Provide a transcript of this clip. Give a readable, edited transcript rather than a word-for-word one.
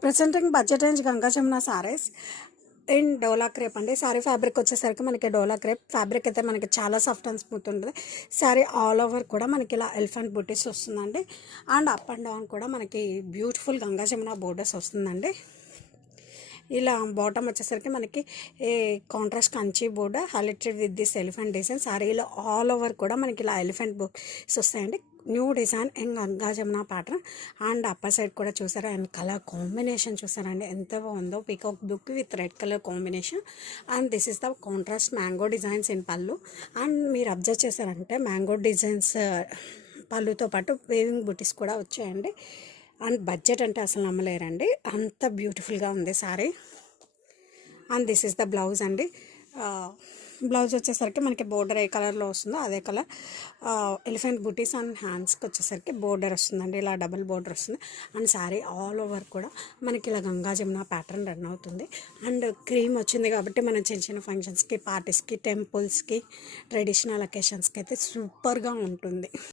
Presenting budget range Ganga Jamuna saris and dola crepe అండి. Sari fabric వచ్చేసరికి మనకి డోలా క్రేప్ ఫ్యాబ్రిక్ అయితే మనకి చాలా సాఫ్ట్ అండ్ స్మూత్ ఉంటుంది. శారీ ఆల్ ఓవర్ కూడా మనకి ఇలా ఎలిఫెంట్ బుటీస్ వస్తుందండి. అండ్ అప్ అండ్ డౌన్ కూడా మనకి బ్యూటిఫుల్ గంగా జమున బోర్డర్స్ వస్తుందండి. ఇలా బాటమ్ వచ్చేసరికి మనకి contrast Kanchi border highlighted with this elephant design. శారీలో ఆల్ ఓవర్ కూడా మనకి ఇలా ఎలిఫెంట్ బుటీస్ వస్తాయండి. New design and Ganga Jamuna pattern. And upper side కూడా చూసారా, అండ్ కలర్ కాంబినేషన్ చూసారండి ఎంత బాగుందో, peacock blue with red colour combination. And this is the contrast mango designs in పళ్ళు. అండ్ మీరు అబ్జర్వ్ చేశారంటే మ్యాంగో డిజైన్స్ పళ్ళుతో పాటు వేవింగ్ బుటీస్ కూడా వచ్చాయండి. అండ్ బడ్జెట్ అంటే అసలు నమ్మలేరండి, అంత బ్యూటిఫుల్గా ఉంది sorry. And this is the blouse అండి. బ్లౌజ్ వచ్చేసరికి మనకి బోర్డర్ ఏ కలర్లో వస్తుందో అదే కలర్ ఎలిఫెంట్ బుటీస్ అండ్ హ్యాండ్స్కి వచ్చేసరికి బోర్డర్ వస్తుందండి, ఇలా డబుల్ బోర్డర్ వస్తుంది. అండ్ శారీ ఆల్ ఓవర్ కూడా మనకి ఇలా గంగా జమున ప్యాటర్న్ రన్ అవుతుంది. అండ్ క్రీమ్ వచ్చింది కాబట్టి మన చిన్న చిన్న ఫంక్షన్స్కి, పార్టీస్కి, టెంపుల్స్కి, ట్రెడిషనల్ అకేషన్స్కి అయితే సూపర్గా ఉంటుంది.